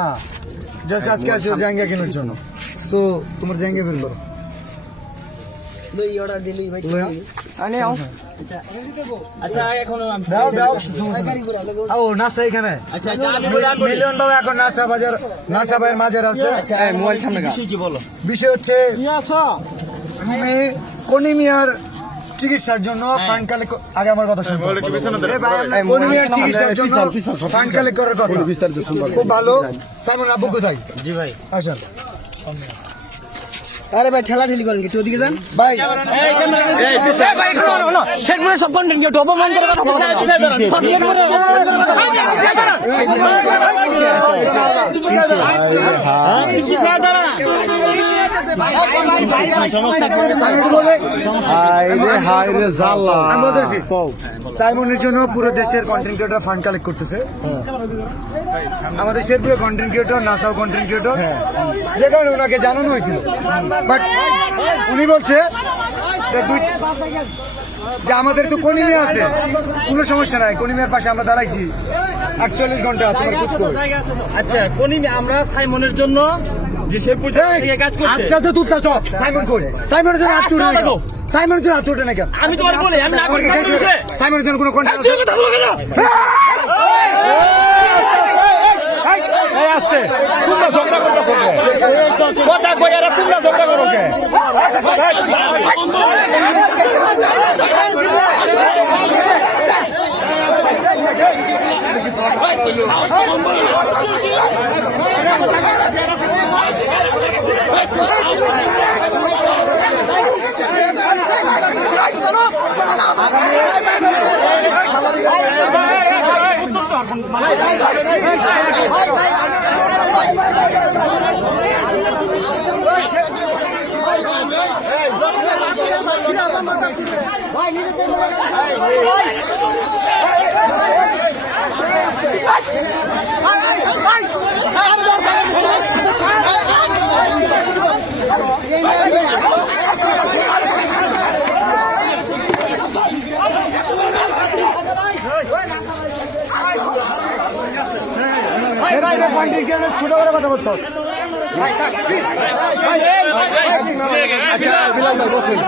হ্যাঁ জাস্ট আজকে আসো জায়গা কেনার জন্য। সো তোমার জায়গা বের করো। লই অর্ডার দিলি ভাই আনে আও। আচ্ছা এখন দাও দাও। আও নাসা এখানে। আচ্ছা আচ্ছা আমি বললাম মিলিয়ন বাবা এখন নাসা বাজার নাসা ভাইয়ের মাঝের আছে। আচ্ছা মোবাইল সামনে গা কি বলো বিষয় হচ্ছে তুমি কোনিমিয়ার চিকিৎসার জন্য ফান্ড কালেক্ট আগে আমার কথা শুনুন। কোনিমিয়ার চিকিৎসার জন্য ফান্ড কালেক্ট করার কথা খুব ভালো। সাইমন আব্বু কোথায়? জি ভাই আসেন। আরে ভাই ঠেলা ঠেলি করেন কি ওদিকে যান ভাই এই ভাই শোনো সেটপুরে সব কন্টেন্ট কেউ অপমান করে কথা বলো সব সেটপুরে অপমান করে কথা সাইমনের জন্য পুরো দেশের কন্টেন্ট ক্রিয়েটর ফান্ড কালেক্ট করতেছে। আমাদের শেরপুরে কন্টেন্ট ক্রিয়েটর, নাসাও কন্টেন্ট ক্রিয়েটর, যে কারণে ওনাকে জানানো হয়েছিল। বাট উনি বলছে যে আমাদের তো কোনিমিয়া আছে, কোনো সমস্যা নাই, কোনিমিয়ার পাশে আমরা দাঁড়াইছি 48 ঘন্টা। আচ্ছা কোনিমিয়া আমরা সাইমনের জন্য যে শেরপুর থেকে কাজ করছে আচ্ছা তো তুই সাইমন কই? সাইমনের জন্য হাত তুলে নাকি? সাইমনের জন্য হাত তুলে নাকি? আমি তোমার বলি আমি না করি সাইমনের জন্য কোনো কন্টেন্ট আছে? কথা বলো না এই আসছে তোমরা ঝগড়া করতে কথা কই আর তোমরা ঝগড়া করো কে ছোট করে কথা বলতো। আচ্ছা বিলাল ভাই বসুন।